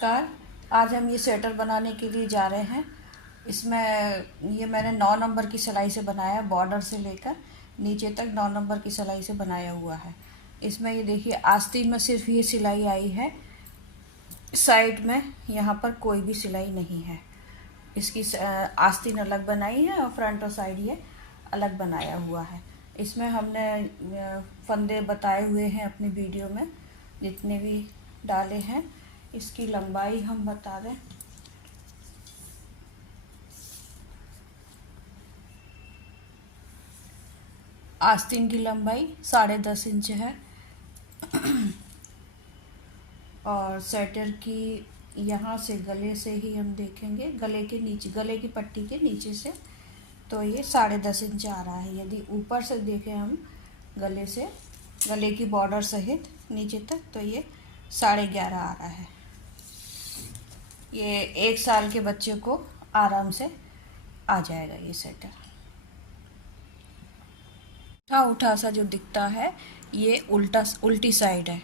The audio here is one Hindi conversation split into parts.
नमस्कार। आज हम ये स्वेटर बनाने के लिए जा रहे हैं। इसमें ये मैंने 9 नंबर की सिलाई से बनाया, बॉर्डर से लेकर नीचे तक 9 नंबर की सिलाई से बनाया हुआ है। इसमें ये देखिए आस्तीन में सिर्फ ये सिलाई आई है, साइड में यहाँ पर कोई भी सिलाई नहीं है। इसकी आस्तीन अलग बनाई है और फ्रंट और साइड ये अलग बनाया हुआ है। इसमें हमने फंदे बताए हुए हैं अपनी वीडियो में, जितने भी डाले हैं। इसकी लंबाई हम बता दें, आस्तीन की लंबाई 10.5 इंच है और स्वेटर की यहाँ से गले से ही हम देखेंगे, गले के नीचे, गले की पट्टी के नीचे से तो ये 10.5 इंच आ रहा है। यदि ऊपर से देखें हम गले से, गले की बॉर्डर सहित नीचे तक, तो ये 11.5 आ रहा है। ये 1 साल के बच्चे को आराम से आ जाएगा ये स्वेटर। उठा उठा सा जो दिखता है ये उल्टी साइड है।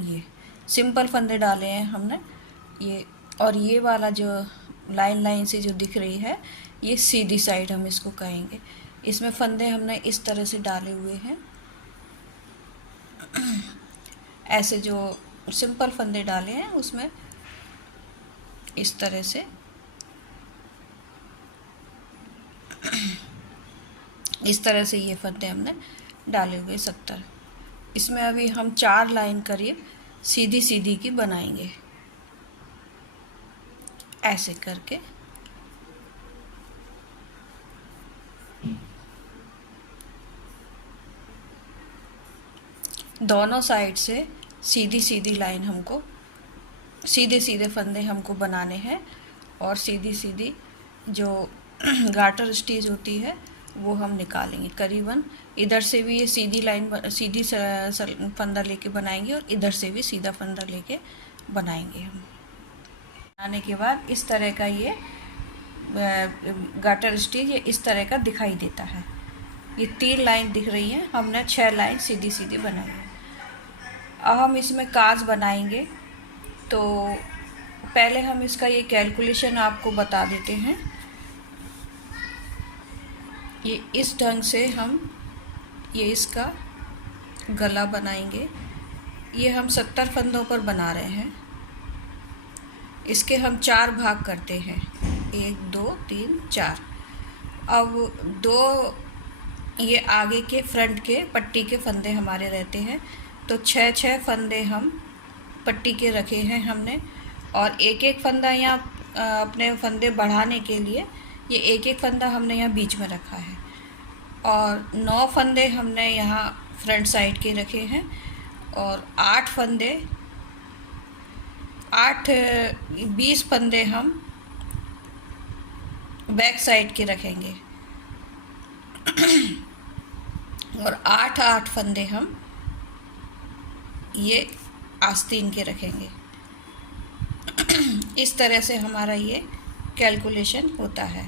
ये सिंपल फंदे डाले हैं हमने ये, और ये वाला जो लाइन लाइन से जो दिख रही है ये सीधी साइड हम इसको कहेंगे। इसमें फंदे हमने इस तरह से डाले हुए हैं, ऐसे जो सिंपल फंदे डाले हैं उसमें इस तरह से ये फंदे हमने डाले हुए 70। इसमें अभी हम 4 लाइन करीब सीधी सीधी की बनाएंगे, ऐसे करके। दोनों साइड से सीधी सीधी लाइन हमको, सीधे सीधे फंदे हमको बनाने हैं और सीधी सीधी जो गार्टर स्टिच होती है वो हम निकालेंगे। करीबन इधर से भी ये सीधी लाइन, सीधी फंदा लेके बनाएंगे और इधर से भी सीधा फंदा लेके बनाएंगे हम। बनाने के बाद इस तरह का ये गार्टर स्टिच ये इस तरह का दिखाई देता है। ये 3 लाइन दिख रही है, हमने 6 लाइन सीधी सीधी बनाई है। अब हम इसमें काज बनाएंगे, तो पहले हम इसका ये कैलकुलेशन आपको बता देते हैं। ये इस ढंग से हम ये इसका गला बनाएंगे। ये हम 70 फंदों पर बना रहे हैं। इसके हम 4 भाग करते हैं, 1 2 3 4। अब 2 ये आगे के फ्रंट के पट्टी के फंदे हमारे रहते हैं, तो 6 फंदे हम पट्टी के रखे हैं हमने, और एक फंदा यहाँ अपने फंदे बढ़ाने के लिए ये एक फंदा हमने यहाँ बीच में रखा है, और 9 फंदे हमने यहाँ फ्रंट साइड के रखे हैं, और 20 फंदे हम बैक साइड के रखेंगे, और 8 फंदे हम ये आस्तीन के रखेंगे। इस तरह से हमारा ये कैलकुलेशन होता है।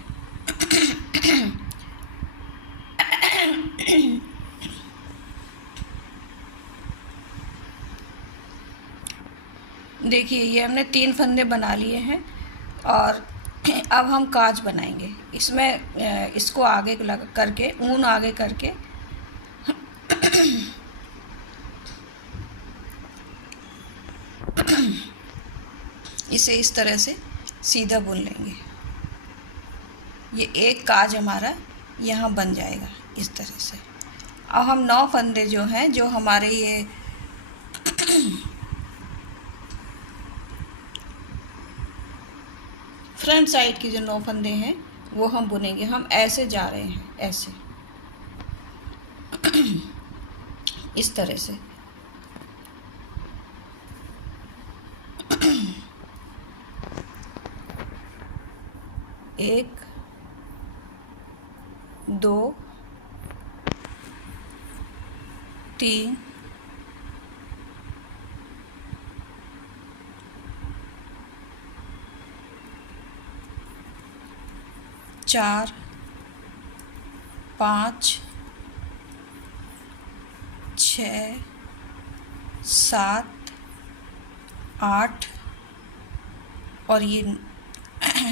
देखिए ये हमने 3 फंदे बना लिए हैं, और अब हम काज बनाएंगे। इसमें इसको आगे लगा करके, ऊन आगे करके इसे इस तरह से सीधा बुन लेंगे। ये एक काज हमारा यहाँ बन जाएगा इस तरह से। अब हम 9 फंदे जो हैं, जो हमारे ये फ्रंट साइड की जो 9 फंदे हैं वो हम बुनेंगे। हम ऐसे जा रहे हैं, ऐसे इस तरह से। एक, 2, 3, 4, 5, 6, 7, 8, और ये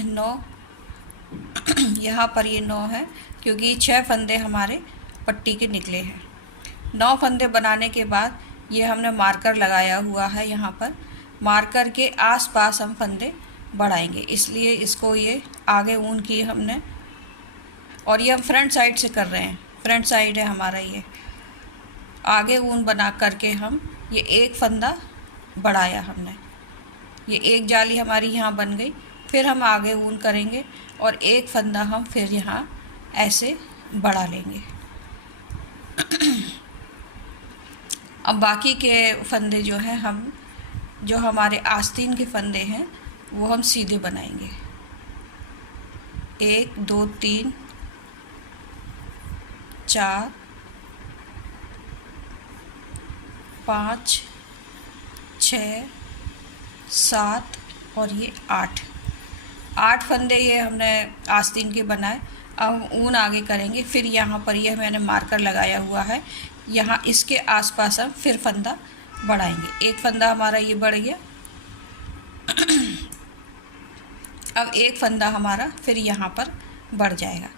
9, यहाँ पर ये 9 है, क्योंकि 6 फंदे हमारे पट्टी के निकले हैं। 9 फंदे बनाने के बाद ये हमने मार्कर लगाया हुआ है, यहाँ पर मार्कर के आसपास हम फंदे बढ़ाएंगे, इसलिए इसको ये आगे ऊन की हमने, और ये हम फ्रंट साइड से कर रहे हैं, फ्रंट साइड है हमारा, ये आगे ऊन बना करके हम ये एक फंदा बढ़ाया हमने, ये एक जाली हमारी यहाँ बन गई। फिर हम आगे ऊन करेंगे और एक फंदा हम फिर यहाँ ऐसे बढ़ा लेंगे। अब बाकी के फंदे जो हैं, हम जो हमारे आस्तीन के फंदे हैं वो हम सीधे बनाएंगे। 1 2 3 4 5 6 7 और ये 8 फंदे ये हमने आस्तीन के बनाए। अब हम ऊन आगे करेंगे, फिर यहाँ पर ये मैंने मार्कर लगाया हुआ है, यहाँ इसके आसपास हम फिर फंदा बढ़ाएंगे। एक फंदा हमारा ये बढ़ गया, अब एक फंदा हमारा फिर यहाँ पर बढ़ जाएगा।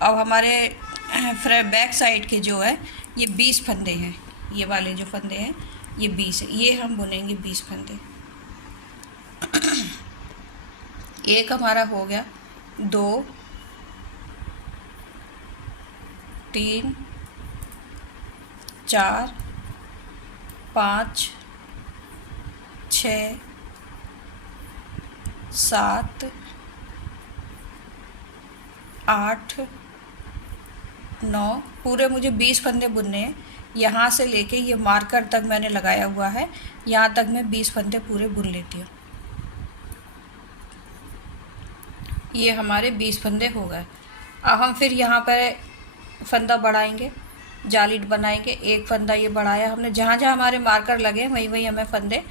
अब हमारे बैक साइड के जो है ये 20 फंदे हैं, ये वाले जो फंदे हैं ये 20 है, ये हम बुनेंगे 20 फंदे। एक हमारा हो गया, 2 3 4 5 6 7 8 9, पूरे मुझे 20 फंदे बुनने हैं। यहाँ से लेके ये मार्कर तक मैंने लगाया हुआ है, यहाँ तक मैं 20 फंदे पूरे बुन लेती हूँ। ये हमारे 20 फंदे हो गए। अब हम फिर यहाँ पर फंदा बढ़ाएंगे, जाली बनाएंगे। एक फंदा ये बढ़ाया हमने, जहाँ जहाँ हमारे मार्कर लगे वहीं वहीं हमें फंदे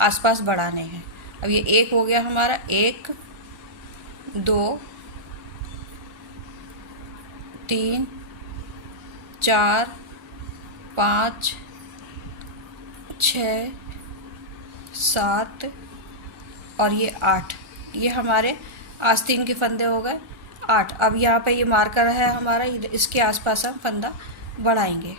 आसपास बढ़ाने हैं। अब ये एक हो गया हमारा, 1 2 3 4 5 6 7 और ये 8, ये हमारे आस्तीन के फंदे हो गए 8। अब यहाँ पे ये मार्कर है हमारा, इसके आसपास हम फंदा बढ़ाएंगे।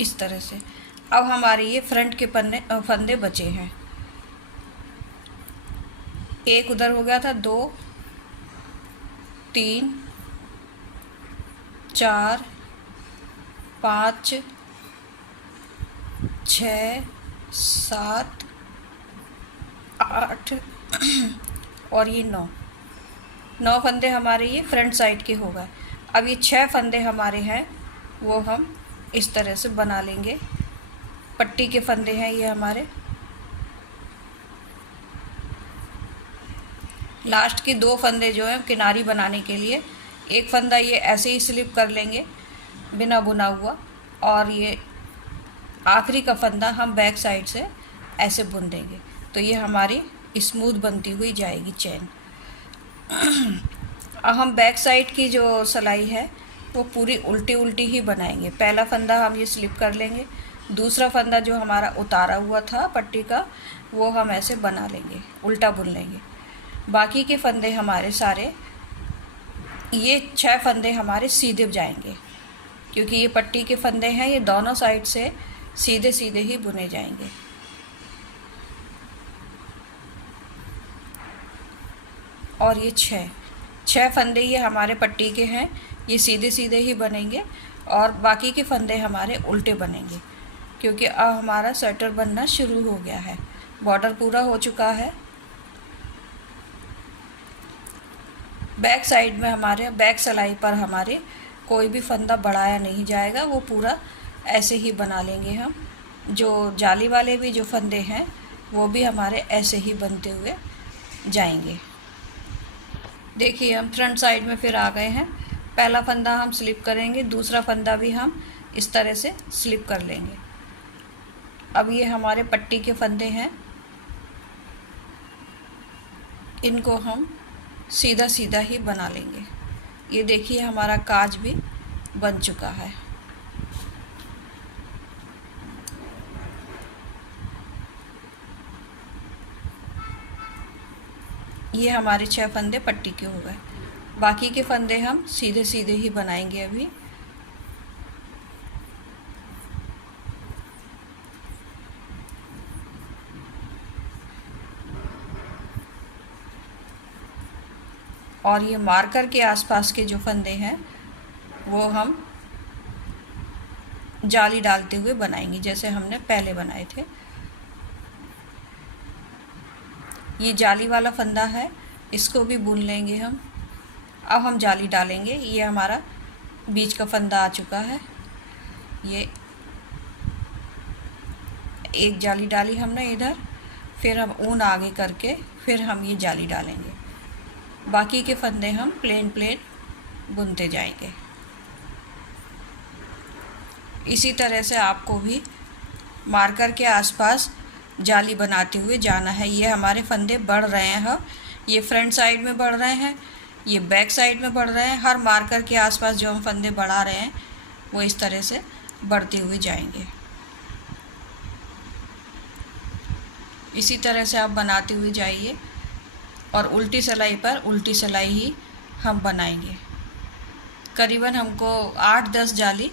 इस तरह से। अब हमारे ये फ्रंट के फंदे बचे हैं, एक उधर हो गया था, 2 3 4 5 6 7 8 और ये 9 फंदे हमारे ये फ्रंट साइड के हो गए। अब ये 6 फंदे हमारे हैं वो हम इस तरह से बना लेंगे। पट्टी के फंदे हैं ये हमारे, लास्ट के 2 फंदे जो हैं किनारी बनाने के लिए, एक फंदा ये ऐसे ही स्लिप कर लेंगे बिना बुना हुआ, और ये आखिरी का फंदा हम बैक साइड से ऐसे बुन देंगे, तो ये हमारी स्मूथ बनती हुई जाएगी चेन। अब हम बैक साइड की जो सिलाई है वो पूरी उल्टी उल्टी ही बनाएंगे। पहला फंदा हम ये स्लिप कर लेंगे, दूसरा फंदा जो हमारा उतारा हुआ था पट्टी का वो हम ऐसे बना लेंगे, उल्टा बुन लेंगे। बाकी के फंदे हमारे सारे, ये 6 फंदे हमारे सीधे जाएंगे, क्योंकि ये पट्टी के फंदे हैं, ये दोनों साइड से सीधे सीधे ही बुने जाएंगे। और ये 6 फंदे ये हमारे पट्टी के हैं, ये सीधे सीधे ही बनेंगे, और बाकी के फंदे हमारे उल्टे बनेंगे, क्योंकि अब हमारा स्वेटर बनना शुरू हो गया है, बॉर्डर पूरा हो चुका है। बैक साइड में हमारे बैक सिलाई पर हमारे कोई भी फंदा बढ़ाया नहीं जाएगा, वो पूरा ऐसे ही बना लेंगे हम। जो जाली वाले भी जो फंदे हैं वो भी हमारे ऐसे ही बनते हुए जाएंगे। देखिए हम फ्रंट साइड में फिर आ गए हैं। पहला फंदा हम स्लिप करेंगे, दूसरा फंदा भी हम इस तरह से स्लिप कर लेंगे। अब ये हमारे पट्टी के फंदे हैं, इनको हम सीधा सीधा ही बना लेंगे। ये देखिए हमारा काज भी बन चुका है। ये हमारे 6 फंदे पट्टी के हो गए। बाकी के फंदे हम सीधे सीधे ही बनाएंगे अभी। और ये मार्कर के आसपास के जो फंदे हैं वो हम जाली डालते हुए बनाएंगे, जैसे हमने पहले बनाए थे। ये जाली वाला फंदा है, इसको भी बुन लेंगे हम। अब हम जाली डालेंगे। ये हमारा बीच का फंदा आ चुका है। ये एक जाली डाली हमने इधर, फिर हम ऊन आगे करके फिर हम ये जाली डालेंगे। बाकी के फंदे हम प्लेन प्लेन बुनते जाएंगे। इसी तरह से आपको भी मार्कर के आसपास जाली बनाते हुए जाना है। ये हमारे फंदे बढ़ रहे हैं, ये फ्रंट साइड में बढ़ रहे हैं, ये बैक साइड में बढ़ रहे हैं। हर मार्कर के आसपास जो हम फंदे बढ़ा रहे हैं वो इस तरह से बढ़ते हुए जाएंगे। इसी तरह से आप बनाते हुए जाइए और उल्टी सिलाई पर उल्टी सिलाई ही हम बनाएंगे। करीबन हमको 8-10 जाली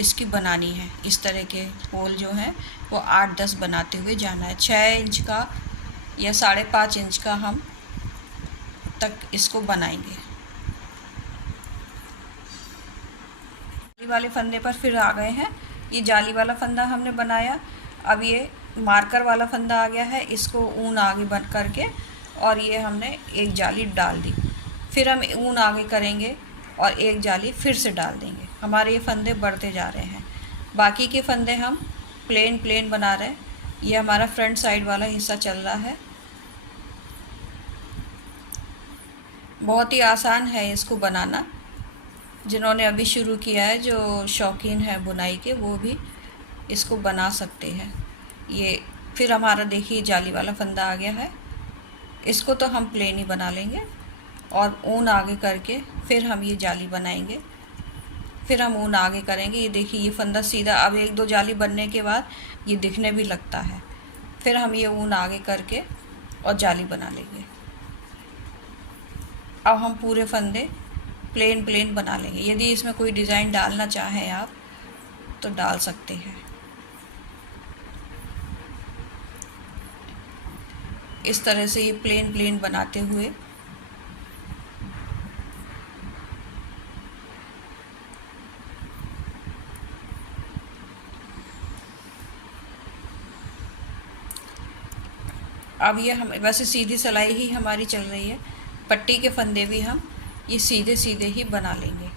इसकी बनानी है। इस तरह के होल जो हैं वो 8-10 बनाते हुए जाना है। 6 इंच का या 5.5 इंच का हम तक इसको बनाएंगे। जाली वाले फंदे पर फिर आ गए हैं। ये जाली वाला फंदा हमने बनाया। अब ये मार्कर वाला फंदा आ गया है, इसको ऊन आगे बन करके और ये हमने एक जाली डाल दी। फिर हम ऊन आगे करेंगे और एक जाली फिर से डाल देंगे। हमारे ये फंदे बढ़ते जा रहे हैं। बाकी के फंदे हम प्लेन प्लेन बना रहे हैं। ये हमारा फ्रंट साइड वाला हिस्सा चल रहा है। बहुत ही आसान है इसको बनाना। जिन्होंने अभी शुरू किया है, जो शौकीन है बुनाई के, वो भी इसको बना सकते हैं। ये फिर हमारा देखिए जाली वाला फंदा आ गया है। इसको तो हम प्लेन ही बना लेंगे और ऊन आगे करके फिर हम ये जाली बनाएंगे। फिर हम ऊन आगे करेंगे। ये देखिए ये फंदा सीधा, अब 1-2 जाली बनने के बाद ये दिखने भी लगता है। फिर हम ये ऊन आगे करके और जाली बना लेंगे। अब हम पूरे फंदे प्लेन प्लेन बना लेंगे। यदि इसमें कोई डिज़ाइन डालना चाहें आप तो डाल सकते हैं। इस तरह से ये प्लेन प्लेन बनाते हुए अब ये हम वैसे सीधी सिलाई ही हमारी चल रही है। पट्टी के फंदे भी हम ये सीधे सीधे ही बना लेंगे।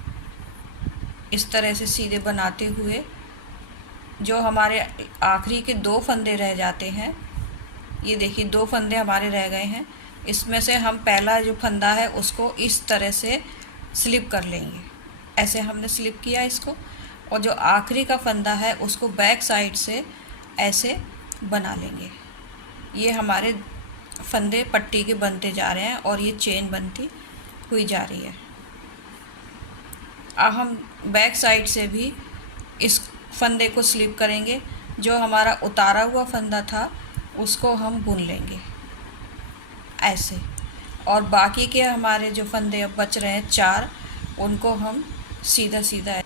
इस तरह से सीधे बनाते हुए जो हमारे आखिरी के 2 फंदे रह जाते हैं, ये देखिए 2 फंदे हमारे रह गए हैं। इसमें से हम पहला जो फंदा है उसको इस तरह से स्लिप कर लेंगे। ऐसे हमने स्लिप किया इसको, और जो आखिरी का फंदा है उसको बैक साइड से ऐसे बना लेंगे। ये हमारे फंदे पट्टी के बनते जा रहे हैं और ये चेन बनती हुई जा रही है। अब हम बैक साइड से भी इस फंदे को स्लिप करेंगे। जो हमारा उतारा हुआ फंदा था उसको हम बुन लेंगे ऐसे, और बाकी के हमारे जो फंदे अब बच रहे हैं 4, उनको हम सीधा सीधा,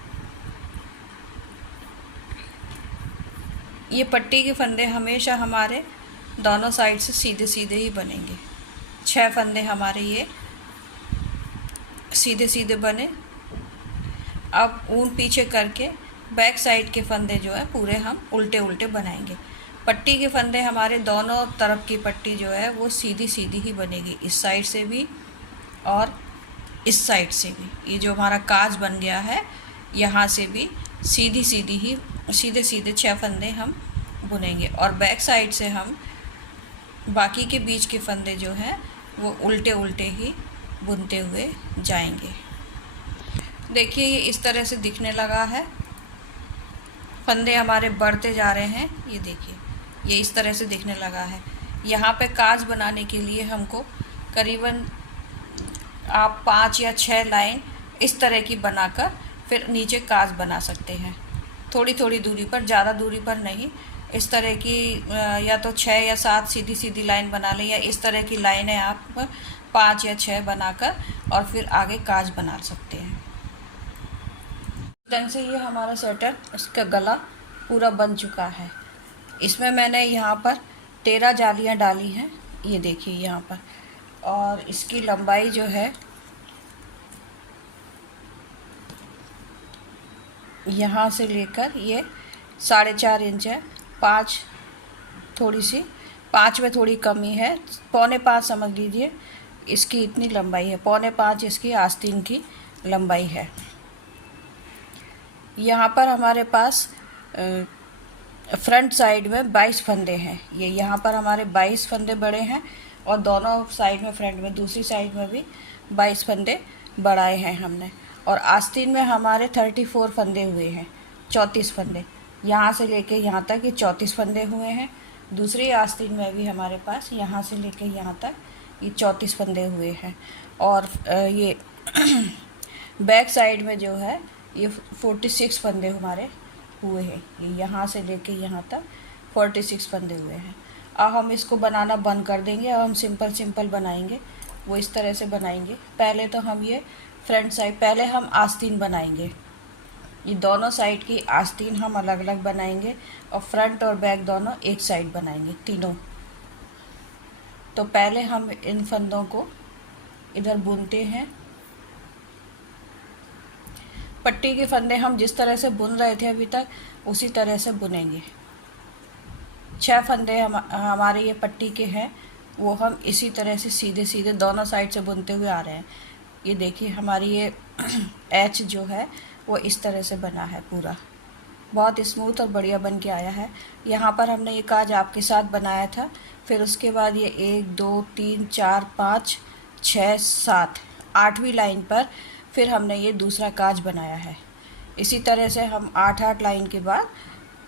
ये पट्टी के फंदे हमेशा हमारे दोनों साइड से सीधे सीधे ही बनेंगे। 6 फंदे हमारे ये सीधे सीधे बने। अब ऊन पीछे करके बैक साइड के फंदे जो है पूरे हम उल्टे उल्टे बनाएंगे। पट्टी के फंदे हमारे दोनों तरफ की पट्टी जो है वो सीधी सीधी ही बनेगी, इस साइड से भी और इस साइड से भी। ये जो हमारा काज बन गया है यहाँ से भी सीधी सीधी ही सीधे सीधे 6 फंदे हम बुनेंगे, और बैक साइड से हम बाकी के बीच के फंदे जो हैं वो उल्टे उल्टे ही बुनते हुए जाएंगे। देखिए ये इस तरह से दिखने लगा है। फंदे हमारे बढ़ते जा रहे हैं। ये देखिए ये इस तरह से दिखने लगा है। यहाँ पे काज बनाने के लिए हमको करीबन आप 5 या 6 लाइन इस तरह की बनाकर फिर नीचे काज बना सकते हैं। थोड़ी थोड़ी दूरी पर, ज़्यादा दूरी पर नहीं। इस तरह की या तो 6 या 7 सीधी सीधी लाइन बना लें, या इस तरह की लाइनें आप 5 या 6 बनाकर और फिर आगे काज बना सकते हैं। ढंग से ये हमारा स्वेटर, इसका गला पूरा बन चुका है। इसमें मैंने यहाँ पर 13 जालियाँ डाली हैं, ये देखिए यहाँ पर। और इसकी लंबाई जो है यहाँ से लेकर ये 4.5 इंच है। 5 थोड़ी सी, 5 में थोड़ी कमी है, 4.25 समझ लीजिए इसकी इतनी लंबाई है। 4.25 इसकी आस्तीन की लंबाई है। यहाँ पर हमारे पास फ्रंट साइड में 22 फंदे हैं। ये यहाँ पर हमारे 22 फंदे बड़े हैं और दोनों साइड में, फ्रंट में, दूसरी साइड में भी 22 फंदे बढ़ाए हैं हमने। और आस्तीन में हमारे 34 फंदे हुए हैं, 34 फंदे। यहाँ से लेके यहाँ तक ये 34 फंदे हुए हैं। दूसरी आस्तीन में भी हमारे पास यहाँ से लेके यहाँ तक ये 34 फंदे हुए हैं। और ये बैक साइड में जो है ये 46 फंदे हमारे हुए हैं। ये यहाँ से लेके यहाँ तक 46 फंदे हुए हैं। अब हम इसको बनाना बंद कर देंगे। अब हम सिंपल सिंपल बनाएंगे, वो इस तरह से बनाएंगे। पहले तो हम ये फ्रंट साइड, पहले हम आस्तीन बनाएंगे। ये दोनों साइड की आस्तीन हम अलग अलग बनाएंगे और फ्रंट और बैक दोनों एक साइड बनाएंगे, तीनों। तो पहले हम इन फंदों को इधर बुनते हैं। पट्टी के फंदे हम जिस तरह से बुन रहे थे अभी तक, उसी तरह से बुनेंगे। 6 फंदे हमारे ये पट्टी के हैं, वो हम इसी तरह से सीधे सीधे दोनों साइड से बुनते हुए आ रहे हैं। ये देखिए हमारी ये एच जो है वो इस तरह से बना है पूरा, बहुत स्मूथ और बढ़िया बन के आया है। यहाँ पर हमने ये काज आपके साथ बनाया था। फिर उसके बाद ये 1 2 3 4 5 6 7 8वीं लाइन पर फिर हमने ये दूसरा काज बनाया है। इसी तरह से हम 8 लाइन के बाद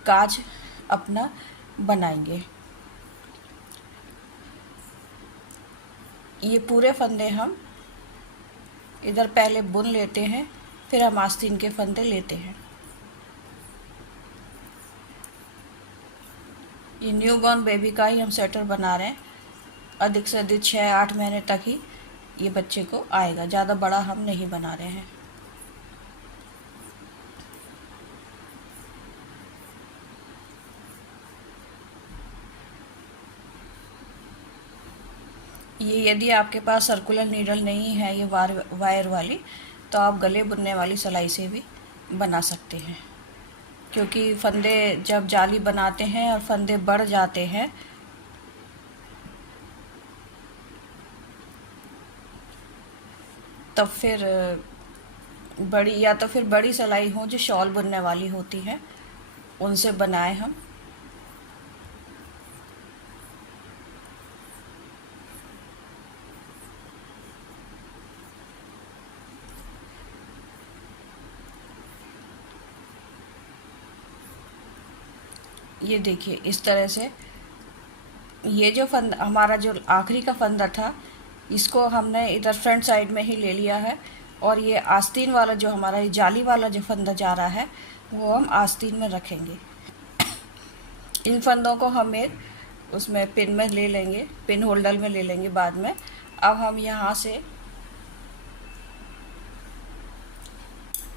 काज अपना बनाएंगे। ये पूरे फंदे हम इधर पहले बुन लेते हैं, फिर हम आस्तीन के फंदे लेते हैं। ये न्यू बॉर्न बेबी का ही हम स्वेटर बना रहे हैं। अधिक से अधिक 6-8 महीने तक ही ये बच्चे को आएगा, ज़्यादा बड़ा हम नहीं बना रहे हैं। ये यदि आपके पास सर्कुलर नीडल नहीं है, ये वायर वाली, तो आप गले बुनने वाली सिलाई से भी बना सकते हैं। क्योंकि फंदे जब जाली बनाते हैं और फंदे बढ़ जाते हैं तब फिर बड़ी, या तो फिर बड़ी सिलाई हो जो शॉल बुनने वाली होती है, उनसे बनाए हम। ये देखिए इस तरह से ये जो फंद हमारा जो आखिरी का फंदा था, इसको हमने इधर फ्रंट साइड में ही ले लिया है। और ये आस्तीन वाला जो हमारा ये जाली वाला जो फंदा जा रहा है, वो हम आस्तीन में रखेंगे। इन फंदों को हम एक उसमें पिन में ले लेंगे, पिन होल्डर में ले लेंगे बाद में। अब हम यहाँ से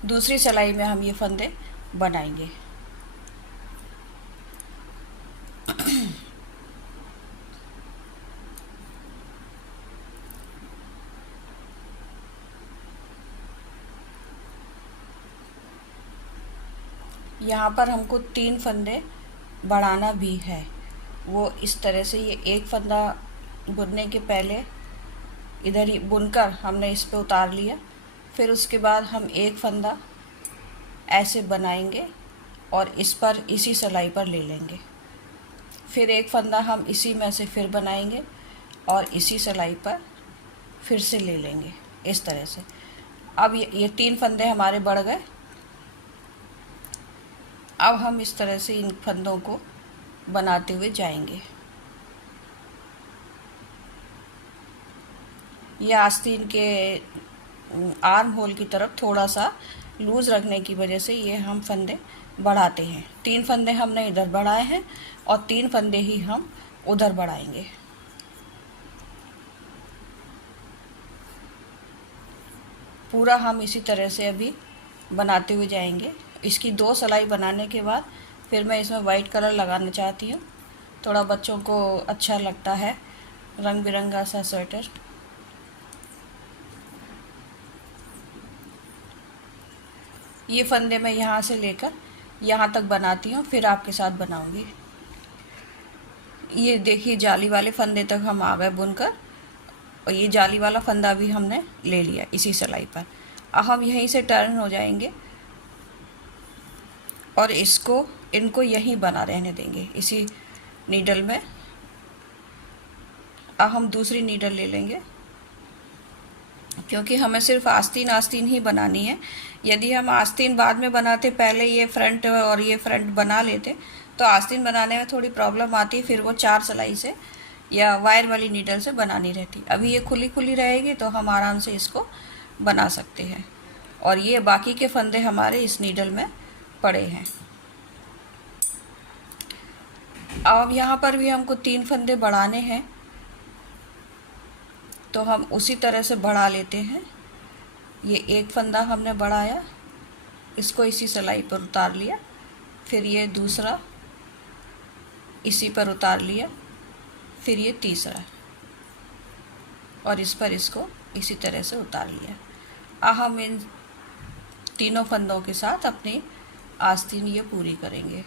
दूसरी सिलाई में हम ये फंदे बनाएंगे। यहाँ पर हमको 3 फंदे बढ़ाना भी है। वो इस तरह से, ये एक फंदा बुनने के पहले इधर ही बुनकर हमने इस पे उतार लिया। फिर उसके बाद हम एक फंदा ऐसे बनाएंगे और इस पर इसी सिलाई पर ले लेंगे। फिर एक फंदा हम इसी में से फिर बनाएंगे और इसी सिलाई पर फिर से ले लेंगे, इस तरह से। अब ये 3 फंदे हमारे बढ़ गए। अब हम इस तरह से इन फंदों को बनाते हुए जाएंगे। ये आस्तीन के आर्म होल की तरफ थोड़ा सा लूज़ रखने की वजह से ये हम फंदे बढ़ाते हैं। 3 फंदे हमने इधर बढ़ाए हैं और 3 फंदे ही हम उधर बढ़ाएंगे। पूरा हम इसी तरह से अभी बनाते हुए जाएंगे। इसकी 2 सिलाई बनाने के बाद फिर मैं इसमें वाइट कलर लगाना चाहती हूँ। थोड़ा बच्चों को अच्छा लगता है रंग बिरंगा सा स्वेटर। ये फंदे मैं यहाँ से लेकर यहाँ तक बनाती हूँ, फिर आपके साथ बनाऊँगी। ये देखिए जाली वाले फंदे तक हम आ गए बुनकर, और ये जाली वाला फंदा भी हमने ले लिया इसी सिलाई पर। अब हम यहीं से टर्न हो जाएंगे और इनको यहीं बना रहने देंगे इसी नीडल में। अब हम दूसरी नीडल ले लेंगे, क्योंकि हमें सिर्फ आस्तीन आस्तीन ही बनानी है। यदि हम आस्तीन बाद में बनाते, पहले ये फ्रंट और ये फ्रंट बना लेते, तो आस्तीन बनाने में थोड़ी प्रॉब्लम आती, फिर वो 4 सिलाई से या वायर वाली नीडल से बनानी रहती। अभी ये खुली खुली रहेगी तो हम आराम से इसको बना सकते हैं। और ये बाकी के फंदे हमारे इस नीडल में पड़े हैं। अब यहाँ पर भी हमको 3 फंदे बढ़ाने हैं, तो हम उसी तरह से बढ़ा लेते हैं। ये एक फंदा हमने बढ़ाया, इसको इसी सिलाई पर उतार लिया, फिर ये दूसरा इसी पर उतार लिया, फिर ये तीसरा, और इस पर इसको इसी तरह से उतार लिया। अब हम इन तीनों फंदों के साथ अपनी आस्तीन ये पूरी करेंगे।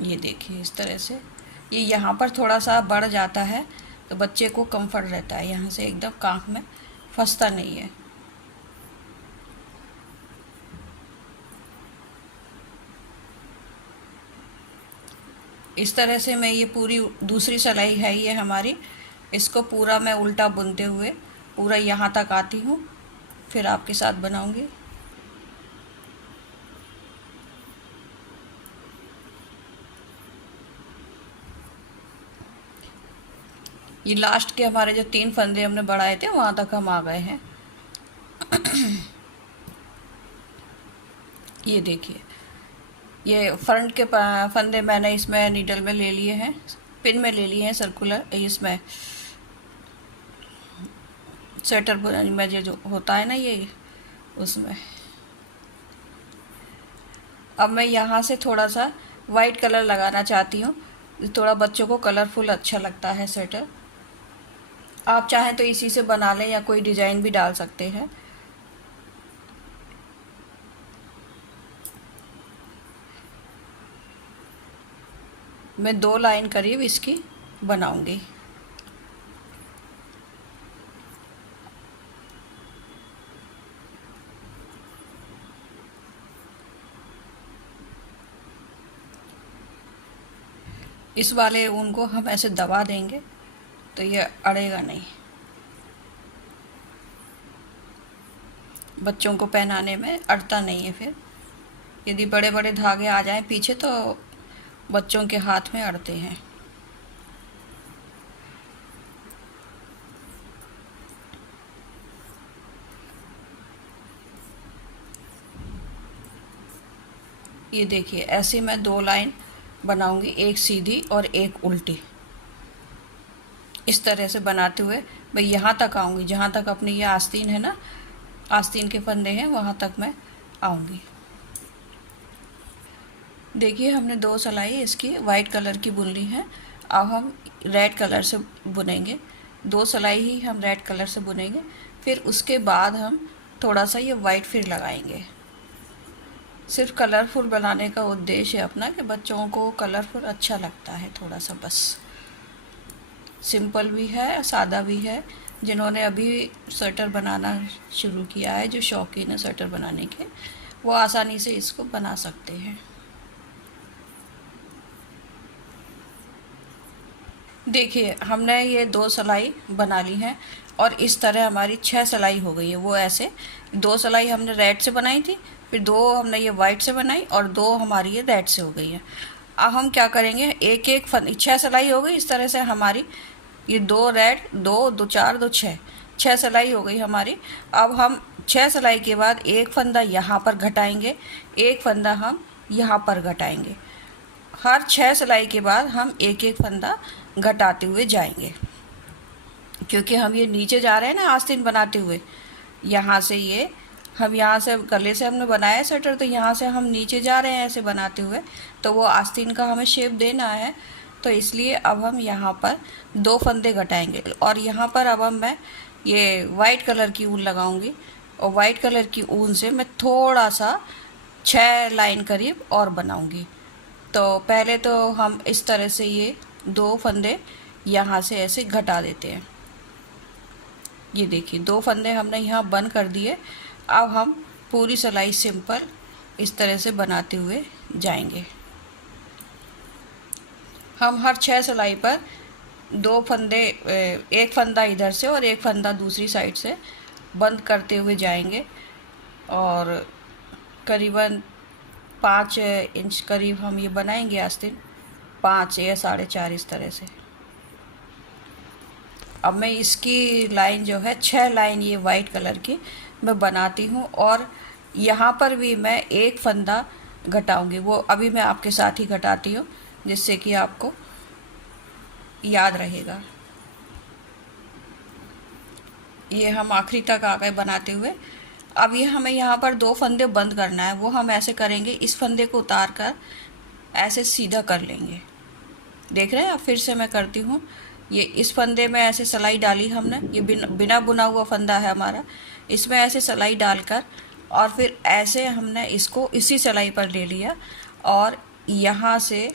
ये देखिए इस तरह से ये यहाँ पर थोड़ा सा बढ़ जाता है तो बच्चे को कंफर्ट रहता है, यहाँ से एकदम कांख में फंसता नहीं है। इस तरह से मैं ये पूरी दूसरी सिलाई है ये हमारी, इसको पूरा मैं उल्टा बुनते हुए पूरा यहाँ तक आती हूँ, फिर आपके साथ बनाऊँगी। ये लास्ट के हमारे जो 3 फंदे हमने बढ़ाए थे वहाँ तक हम आ गए हैं। ये देखिए ये फ्रंट के फंदे मैंने इसमें नीडल में ले लिए हैं, पिन में ले लिए हैं सर्कुलर, इसमें स्वेटर में जो होता है ना ये, उसमें। अब मैं यहाँ से थोड़ा सा वाइट कलर लगाना चाहती हूँ, थोड़ा बच्चों को कलरफुल अच्छा लगता है स्वेटर। आप चाहें तो इसी से बना लें या कोई डिज़ाइन भी डाल सकते हैं। मैं 2 लाइन करीब इसकी बनाऊंगी। इस वाले ऊन को हम ऐसे दबा देंगे तो ये अड़ेगा नहीं, बच्चों को पहनाने में अड़ता नहीं है। फिर यदि बड़े बड़े धागे आ जाएं पीछे तो बच्चों के हाथ में अड़ते हैं। ये देखिए ऐसे मैं 2 लाइन बनाऊंगी, एक सीधी और एक उल्टी। इस तरह से बनाते हुए मैं यहाँ तक आऊँगी, जहाँ तक अपनी ये आस्तीन है ना, आस्तीन के फंदे हैं वहाँ तक मैं आऊँगी। देखिए हमने 2 सिलाई इसकी वाइट कलर की बुन ली है। अब हम रेड कलर से बुनेंगे, 2 सिलाई ही हम रेड कलर से बुनेंगे, फिर उसके बाद हम थोड़ा सा ये वाइट फिर लगाएंगे। सिर्फ कलरफुल बनाने का उद्देश्य है अपना कि बच्चों को कलरफुल अच्छा लगता है थोड़ा सा, बस। सिंपल भी है, सादा भी है। जिन्होंने अभी स्वेटर बनाना शुरू किया है, जो शौकीन है स्वेटर बनाने के, वो आसानी से इसको बना सकते हैं। देखिए हमने ये 2 सिलाई बना ली है और इस तरह हमारी 6 सिलाई हो गई है। वो ऐसे 2 सिलाई हमने रेड से बनाई थी, फिर 2 हमने ये वाइट से बनाई और 2 हमारी ये रेड से हो गई है। अब हम क्या करेंगे, एक एक 6 सिलाई हो गई। इस तरह से हमारी ये 2 रेड, 2 2 4 2 6 सिलाई हो गई हमारी। अब हम 6 सिलाई के बाद एक फंदा यहाँ पर घटाएंगे, एक फंदा हम यहाँ पर घटाएंगे। हर 6 सिलाई के बाद हम एक एक फंदा घटाते हुए जाएंगे, क्योंकि हम ये नीचे जा रहे हैं ना आस्तीन बनाते हुए। यहाँ से ये हम यहाँ से गले से हमने बनाया स्वेटर, तो यहाँ से हम नीचे जा रहे हैं ऐसे बनाते हुए, तो वो आस्तीन का हमें शेप देना है। तो इसलिए अब हम यहाँ पर 2 फंदे घटाएंगे और यहाँ पर अब मैं ये वाइट कलर की ऊन लगाऊंगी और वाइट कलर की ऊन से मैं थोड़ा सा 6 लाइन करीब और बनाऊंगी। तो पहले तो हम इस तरह से ये 2 फंदे यहाँ से ऐसे घटा देते हैं। ये देखिए 2 फंदे हमने यहाँ बंद कर दिए। अब हम पूरी सिलाई सिंपल इस तरह से बनाते हुए जाएंगे। हम हर 6 सिलाई पर 2 फंदे, एक फंदा इधर से और एक फंदा दूसरी साइड से बंद करते हुए जाएंगे और करीबन 5 इंच करीब हम ये बनाएंगे आस्तीन, 5 या 4.5 इस तरह से। अब मैं इसकी लाइन जो है 6 लाइन ये वाइट कलर की मैं बनाती हूँ और यहाँ पर भी मैं एक फंदा घटाऊंगी। वो अभी मैं आपके साथ ही घटाती हूँ जिससे कि आपको याद रहेगा। ये हम आखिरी तक आ गए बनाते हुए। अब ये हमें यहाँ पर 2 फंदे बंद करना है, वो हम ऐसे करेंगे, इस फंदे को उतार कर ऐसे सीधा कर लेंगे। देख रहे हैं, अब फिर से मैं करती हूँ। ये इस फंदे में ऐसे सिलाई डाली हमने, ये बिना बुना हुआ फंदा है हमारा, इसमें ऐसे सिलाई डालकर और फिर ऐसे हमने इसको इसी सिलाई पर ले लिया और यहाँ से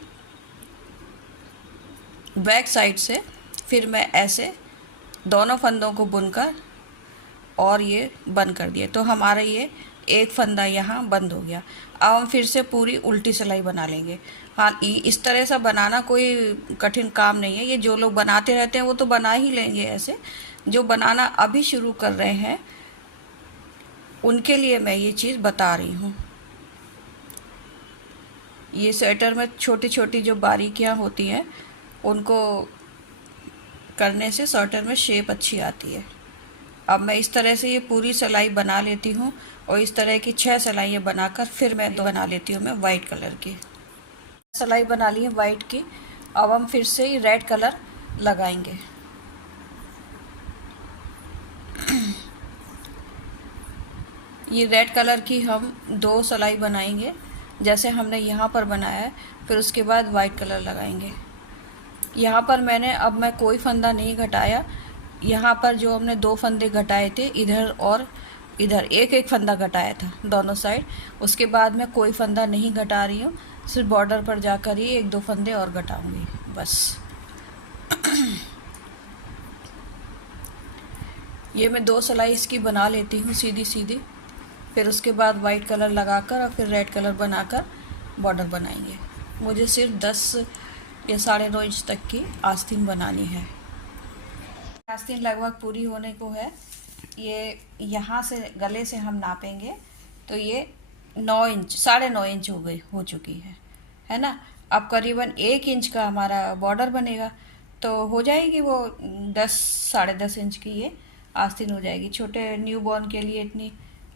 बैक साइड से फिर मैं ऐसे दोनों फंदों को बुनकर और ये बंद कर दिया। तो हमारा ये एक फंदा यहाँ बंद हो गया। अब हम फिर से पूरी उल्टी सिलाई बना लेंगे। हाँ, इस तरह से बनाना कोई कठिन काम नहीं है, ये जो लोग बनाते रहते हैं वो तो बना ही लेंगे ऐसे। जो बनाना अभी शुरू कर रहे हैं उनके लिए मैं ये चीज़ बता रही हूँ। ये स्वेटर में छोटी छोटी जो बारीकियाँ होती हैं उनको करने से स्वेटर में शेप अच्छी आती है। अब मैं इस तरह से ये पूरी सिलाई बना लेती हूँ और इस तरह की 6 सिलाइयाँ बनाकर फिर मैं बना लेती हूँ मैं वाइट कलर की सिलाई बना ली है वाइट की। अब हम फिर से ये रेड कलर लगाएंगे। ये रेड कलर की हम 2 सिलाई बनाएंगे जैसे हमने यहाँ पर बनाया है, फिर उसके बाद वाइट कलर लगाएंगे। यहाँ पर मैं कोई फंदा नहीं घटाया। यहाँ पर जो हमने 2 फंदे घटाए थे, इधर और इधर एक एक फंदा घटाया था दोनों साइड। उसके बाद मैं कोई फंदा नहीं घटा रही हूँ, सिर्फ बॉर्डर पर जाकर ही 1-2 फंदे और घटाऊंगी बस। ये मैं 2 सिलाई इसकी बना लेती हूँ सीधी सीधी, फिर उसके बाद वाइट कलर लगाकर और फिर रेड कलर बनाकर बॉर्डर बनाएंगे। मुझे सिर्फ 10 या 9.5 इंच तक की आस्तीन बनानी है। आस्तीन लगभग पूरी होने को है। ये यहाँ से गले से हम नापेंगे तो ये 9 इंच 9.5 इंच हो चुकी है ना। अब करीबन 1 इंच का हमारा बॉर्डर बनेगा तो हो जाएगी वो 10-10.5 इंच की ये आस्तीन हो जाएगी। छोटे न्यूबॉर्न के लिए इतनी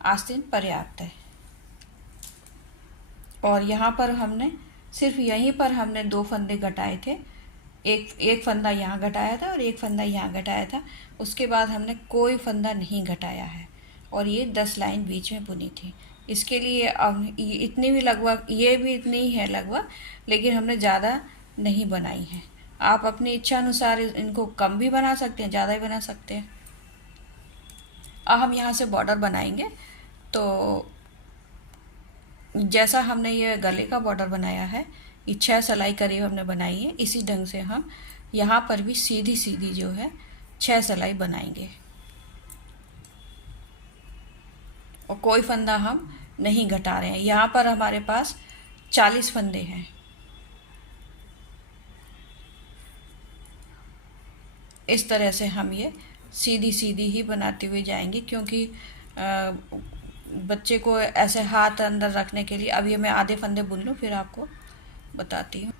आस्तीन पर्याप्त है। और यहाँ पर हमने सिर्फ यहीं पर हमने 2 फंदे घटाए थे, एक फंदा यहाँ घटाया था और एक फंदा यहाँ घटाया था। उसके बाद हमने कोई फंदा नहीं घटाया है और ये 10 लाइन बीच में बुनी थी। इसके लिए अब ये इतनी भी लगभग, ये भी इतनी ही है लगभग, लेकिन हमने ज़्यादा नहीं बनाई है। आप अपनी इच्छा अनुसार इनको कम भी बना सकते हैं, ज़्यादा भी बना सकते हैं। अब हम यहाँ से बॉर्डर बनाएंगे तो जैसा हमने ये गले का बॉर्डर बनाया है, ये 6 सिलाई करीब हमने बनाई है, इसी ढंग से हम यहाँ पर भी सीधी सीधी जो है 6 सिलाई बनाएंगे और कोई फंदा हम नहीं घटा रहे हैं। यहाँ पर हमारे पास 40 फंदे हैं इस तरह से हम ये सीधी सीधी ही बनाते हुए जाएंगे, क्योंकि बच्चे को ऐसे हाथ अंदर रखने के लिए। अब ये मैं आधे फंदे बुन लूँ फिर आपको बताती हूँ।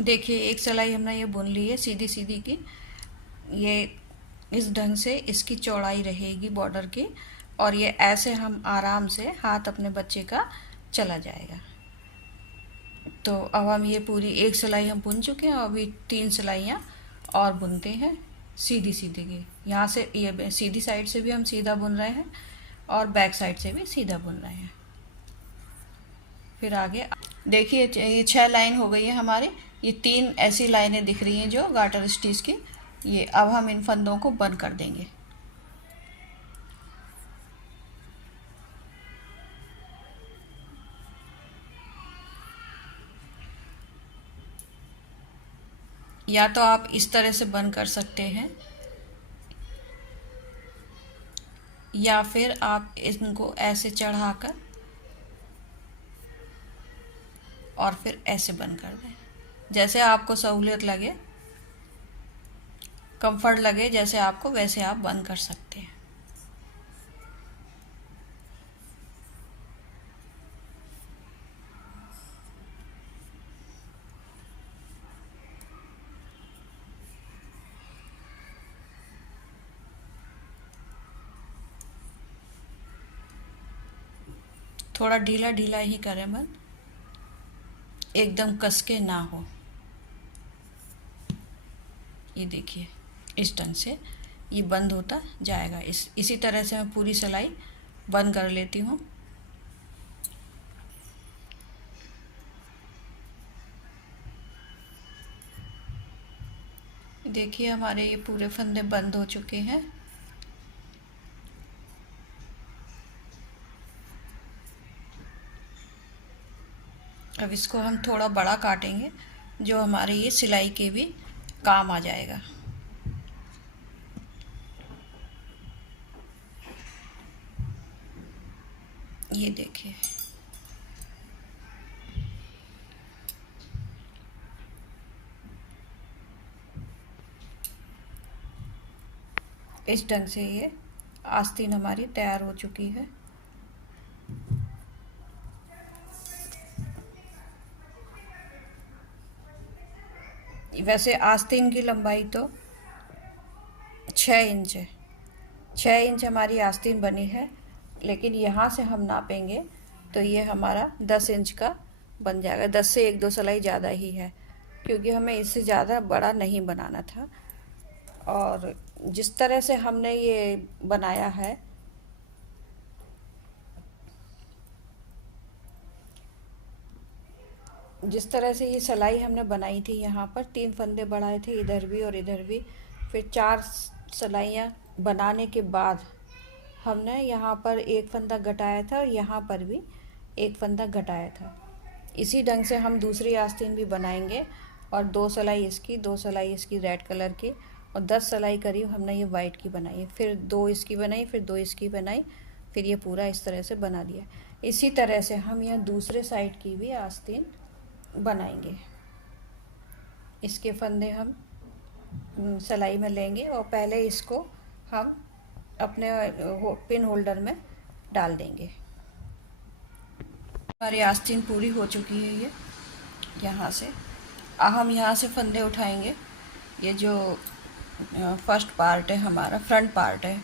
देखिए, एक सिलाई हमने ये बुन ली है सीधी सीधी की। ये इस ढंग से इसकी चौड़ाई रहेगी बॉर्डर की, और ये ऐसे हम आराम से हाथ अपने बच्चे का चला जाएगा। तो अब हम ये पूरी एक सिलाई हम बुन चुके हैं, अभी 3 सिलाइयाँ और बुनते हैं सीधी सीधी की। यहाँ से ये सीधी साइड से भी हम सीधा बुन रहे हैं और बैक साइड से भी सीधा बुन रहे हैं। फिर आगे देखिए, ये 6 लाइन हो गई है हमारी। ये 3 ऐसी लाइनें दिख रही हैं जो गार्टर स्टिच की। ये अब हम इन फंदों को बंद कर देंगे। या तो आप इस तरह से बंद कर सकते हैं, या फिर आप इनको ऐसे चढ़ाकर और फिर ऐसे बंद कर दें, जैसे आपको सहूलियत लगे, कंफर्ट लगे, जैसे आपको वैसे आप बंद कर सकते हैं। थोड़ा ढीला ढीला ही करें बंद, एकदम कस के ना हो। ये देखिए, इस ढंग से ये बंद होता जाएगा। इसी तरह से मैं पूरी सिलाई बंद कर लेती हूँ। देखिए, हमारे ये पूरे फंदे बंद हो चुके हैं। अब इसको हम थोड़ा बड़ा काटेंगे, जो हमारे ये सिलाई के भी काम आ जाएगा। ये देखिए, इस ढंग से ये आस्तीन हमारी तैयार हो चुकी है। वैसे आस्तीन की लंबाई तो 6 इंच है। 6 इंच हमारी आस्तीन बनी है, लेकिन यहाँ से हम नापेंगे तो ये हमारा 10 इंच का बन जाएगा। 10 से 1-2 सिलाई ज़्यादा ही है, क्योंकि हमें इससे ज़्यादा बड़ा नहीं बनाना था। और जिस तरह से हमने ये बनाया है, जिस तरह से ये सिलाई हमने बनाई थी, यहाँ पर 3 फंदे बढ़ाए थे, इधर भी और इधर भी। फिर 4 सिलाइयाँ बनाने के बाद हमने यहाँ पर 1 फंदा घटाया था और यहाँ पर भी 1 फंदा घटाया था। इसी ढंग से हम दूसरी आस्तीन भी बनाएंगे, और 2 सिलाई इसकी, 2 सिलाई इसकी रेड कलर की, और 10 सिलाई करीब हमने ये वाइट की बनाई है। फिर 2 इसकी बनाई, फिर 2 इसकी बनाई, फिर ये पूरा इस तरह से बना दिया। इसी तरह से हम यहाँ दूसरे साइड की भी आस्तीन बनाएंगे। इसके फंदे हम सिलाई में लेंगे, और पहले इसको हम अपने पिन होल्डर में डाल देंगे। हमारी आस्तीन पूरी हो चुकी है। ये यहाँ से हम यहाँ से फंदे उठाएंगे। ये जो फर्स्ट पार्ट है हमारा, फ्रंट पार्ट है,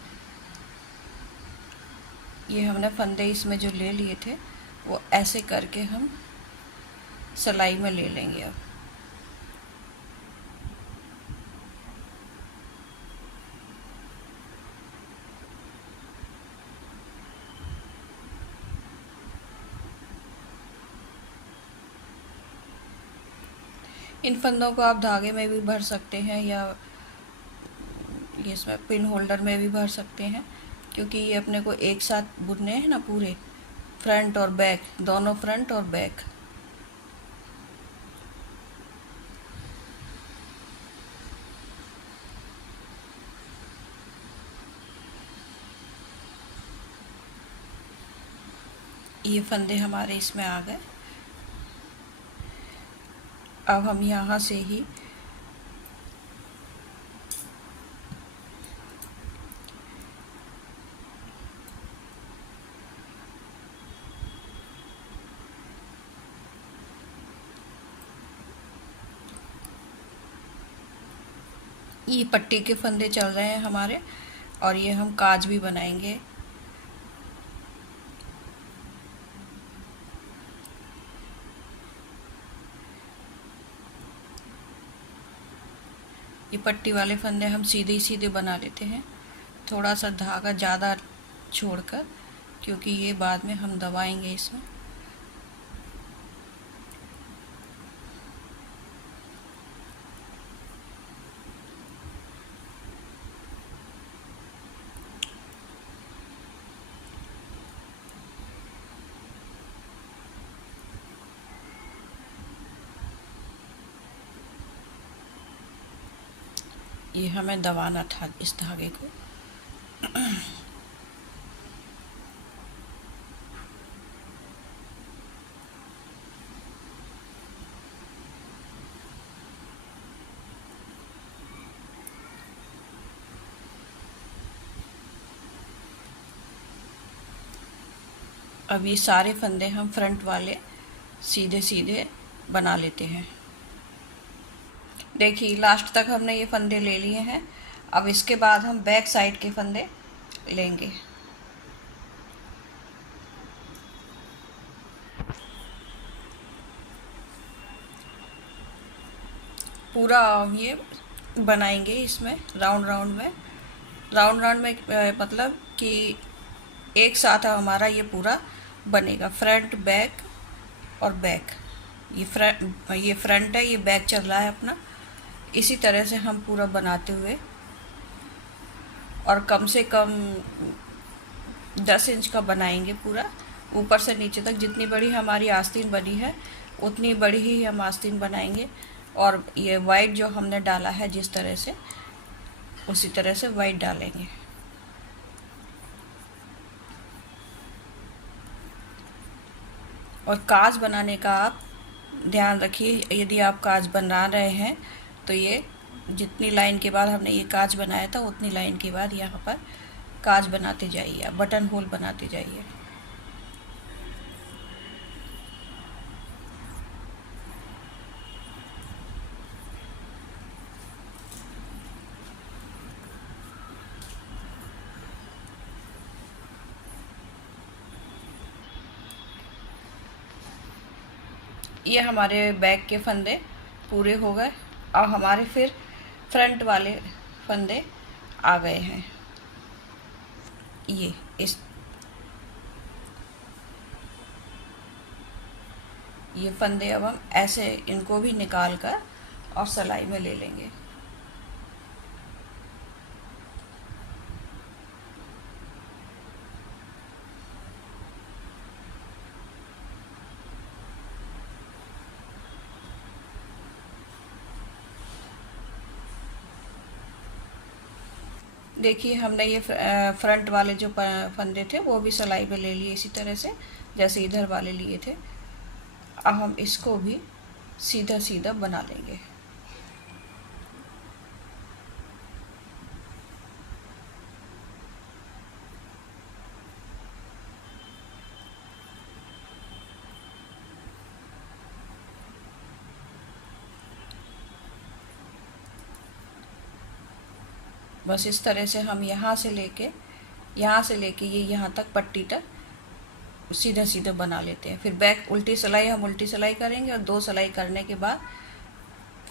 ये हमने फंदे इसमें जो ले लिए थे वो ऐसे करके हम सिलाई में ले लेंगे। अब इन फंदों को आप धागे में भी भर सकते हैं, या ये इसमें पिन होल्डर में भी भर सकते हैं, क्योंकि ये अपने को एक साथ बुनने हैं ना, पूरे फ्रंट और बैक, दोनों फ्रंट और बैक। ये फंदे हमारे इसमें आ गए। अब हम यहाँ से ही ये पट्टी के फंदे चल रहे हैं हमारे, और ये हम काज भी बनाएंगे। ये पट्टी वाले फंदे हम सीधे ही सीधे बना लेते हैं, थोड़ा सा धागा ज़्यादा छोड़कर, क्योंकि ये बाद में हम दबाएंगे इसमें। ये हमें दबाना था इस धागे को। अब ये सारे फंदे हम फ्रंट वाले सीधे सीधे बना लेते हैं। देखिए लास्ट तक हमने ये फंदे ले लिए हैं। अब इसके बाद हम बैक साइड के फंदे लेंगे। पूरा ये बनाएंगे इसमें राउंड राउंड में मतलब कि एक साथ हमारा ये पूरा बनेगा, फ्रंट बैक और बैक। ये फ्रंट है, ये बैक चल रहा है अपना। इसी तरह से हम पूरा बनाते हुए, और कम से कम 10 इंच का बनाएंगे पूरा, ऊपर से नीचे तक। जितनी बड़ी हमारी आस्तीन बनी है उतनी बड़ी ही हम आस्तीन बनाएंगे। और ये वाइट जो हमने डाला है जिस तरह से, उसी तरह से वाइट डालेंगे। और काज बनाने का आप ध्यान रखिए, यदि आप काज बना रहे हैं तो ये जितनी लाइन के बाद हमने ये काज बनाया था उतनी लाइन के बाद यहाँ पर काज बनाते जाइए, बटन होल बनाते जाइए। ये हमारे बैक के फंदे पूरे हो गए। अब हमारे फिर फ्रंट वाले फंदे आ गए हैं। ये फंदे अब हम ऐसे इनको भी निकाल कर और सिलाई में ले लेंगे। देखिए हमने ये फ्रंट वाले जो फंदे थे वो भी सिलाई पे ले लिए, इसी तरह से जैसे इधर वाले लिए थे। अब हम इसको भी सीधा सीधा बना लेंगे। बस इस तरह से हम यहाँ से लेके ये यहाँ तक पट्टी तक सीधा सीधा बना लेते हैं। फिर बैक उल्टी सिलाई हम उल्टी सिलाई करेंगे, और 2 सिलाई करने के बाद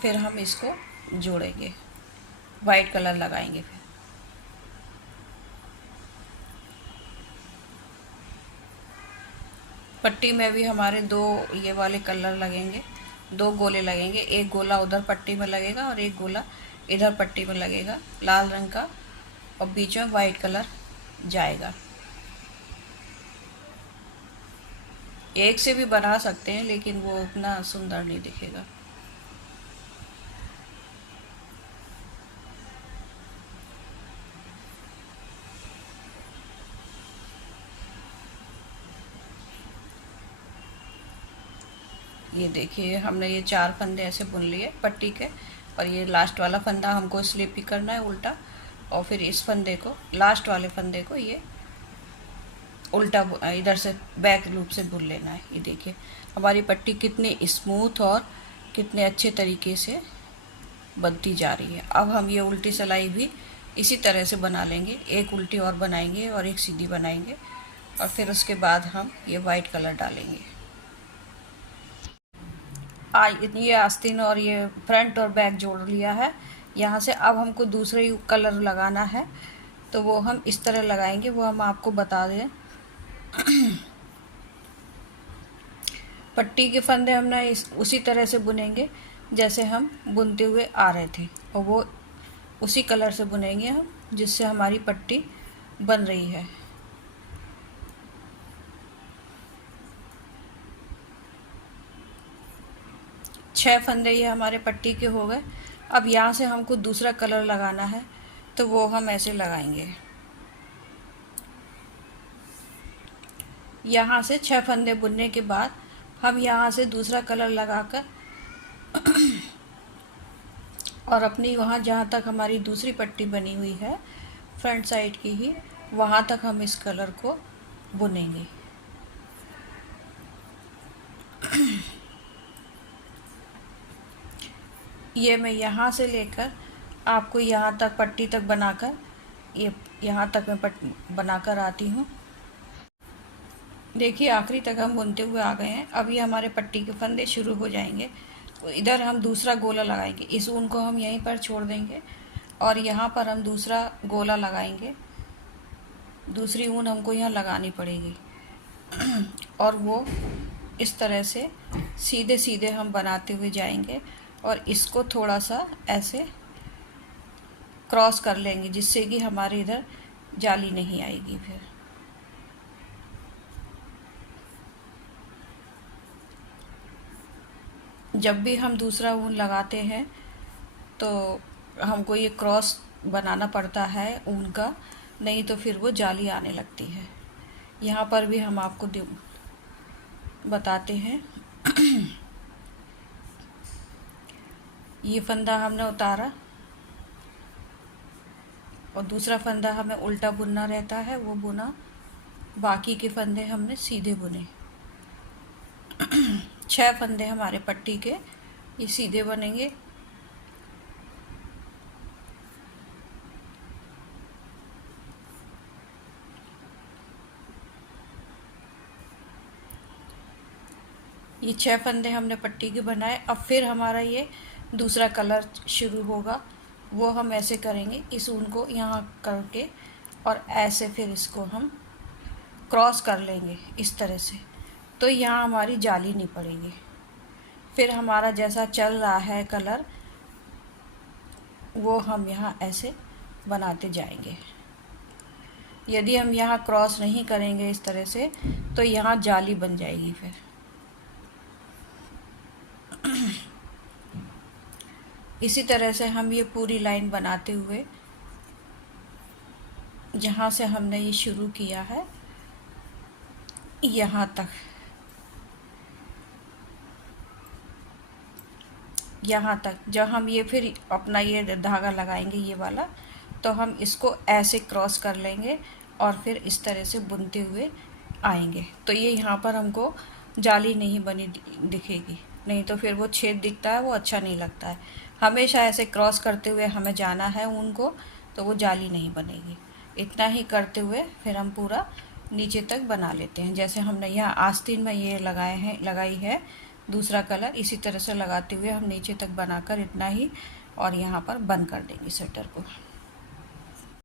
फिर हम इसको जोड़ेंगे, वाइट कलर लगाएंगे। फिर पट्टी में भी हमारे 2 ये वाले कलर लगेंगे, 2 गोले लगेंगे। एक गोला उधर पट्टी में लगेगा और एक गोला इधर पट्टी में लगेगा, लाल रंग का, और बीच में वाइट कलर जाएगा। एक से भी बना सकते हैं लेकिन वो उतना सुंदर नहीं दिखेगा। ये देखिए हमने ये 4 फंदे ऐसे बुन लिए पट्टी के, और ये लास्ट वाला फंदा हमको स्लिप भी करना है उल्टा, और फिर इस फंदे को, लास्ट वाले फंदे को ये उल्टा इधर से बैक लूप से बुन लेना है। ये देखिए हमारी पट्टी कितनी स्मूथ और कितने अच्छे तरीके से बनती जा रही है। अब हम ये उल्टी सिलाई भी इसी तरह से बना लेंगे, एक उल्टी और बनाएंगे और एक सीधी बनाएंगे, और फिर उसके बाद हम ये वाइट कलर डालेंगे। ये आस्तीन और ये फ्रंट और बैक जोड़ लिया है यहाँ से। अब हमको दूसरे कलर लगाना है, तो वो हम इस तरह लगाएंगे, वो हम आपको बता दें। पट्टी के फंदे हमने उसी तरह से बुनेंगे जैसे हम बुनते हुए आ रहे थे, और वो उसी कलर से बुनेंगे हम जिससे हमारी पट्टी बन रही है। छह फंदे ये हमारे पट्टी के हो गए। अब यहाँ से हमको दूसरा कलर लगाना है, तो वो हम ऐसे लगाएंगे। यहाँ से 6 फंदे बुनने के बाद हम यहाँ से दूसरा कलर लगाकर और अपनी वहाँ जहाँ तक हमारी दूसरी पट्टी बनी हुई है फ्रंट साइड की ही, वहाँ तक हम इस कलर को बुनेंगे। ये मैं यहाँ से लेकर आपको यहाँ तक पट्टी तक बनाकर, ये यहाँ तक मैं बनाकर आती हूँ। देखिए आखिरी तक हम बुनते हुए आ गए हैं। अब ये हमारे पट्टी के फंदे शुरू हो जाएंगे, तो इधर हम दूसरा गोला लगाएंगे। इस ऊन को हम यहीं पर छोड़ देंगे और यहाँ पर हम दूसरा गोला लगाएंगे। दूसरी ऊन हमको यहाँ लगानी पड़ेगी और वो इस तरह से सीधे सीधे हम बनाते हुए जाएंगे और इसको थोड़ा सा ऐसे क्रॉस कर लेंगे जिससे कि हमारे इधर जाली नहीं आएगी। फिर जब भी हम दूसरा ऊन लगाते हैं तो हमको ये क्रॉस बनाना पड़ता है ऊन का, नहीं तो फिर वो जाली आने लगती है। यहाँ पर भी हम आपको बताते हैं। ये फंदा हमने उतारा और दूसरा फंदा हमें उल्टा बुनना रहता है, वो बुना। बाकी के फंदे हमने सीधे बुने। 6 फंदे हमारे पट्टी के ये सीधे बनेंगे। ये 6 फंदे हमने पट्टी के बनाए। अब फिर हमारा ये दूसरा कलर शुरू होगा, वो हम ऐसे करेंगे, इस ऊन को यहाँ करके और ऐसे फिर इसको हम क्रॉस कर लेंगे इस तरह से, तो यहाँ हमारी जाली नहीं पड़ेगी। फिर हमारा जैसा चल रहा है कलर वो हम यहाँ ऐसे बनाते जाएंगे। यदि हम यहाँ क्रॉस नहीं करेंगे इस तरह से तो यहाँ जाली बन जाएगी। फिर इसी तरह से हम ये पूरी लाइन बनाते हुए जहाँ से हमने ये शुरू किया है यहाँ तक, यहाँ तक जब हम ये फिर अपना ये धागा लगाएंगे ये वाला, तो हम इसको ऐसे क्रॉस कर लेंगे और फिर इस तरह से बुनते हुए आएंगे। तो ये यहाँ पर हमको जाली नहीं बनी दिखेगी, नहीं तो फिर वो छेद दिखता है, वो अच्छा नहीं लगता है। हमेशा ऐसे क्रॉस करते हुए हमें जाना है ऊन को, तो वो जाली नहीं बनेगी। इतना ही करते हुए फिर हम पूरा नीचे तक बना लेते हैं। जैसे हमने यहाँ आस्तीन में ये लगाई है दूसरा कलर, इसी तरह से लगाते हुए हम नीचे तक बनाकर इतना ही और यहाँ पर बंद कर देंगे स्वेटर को।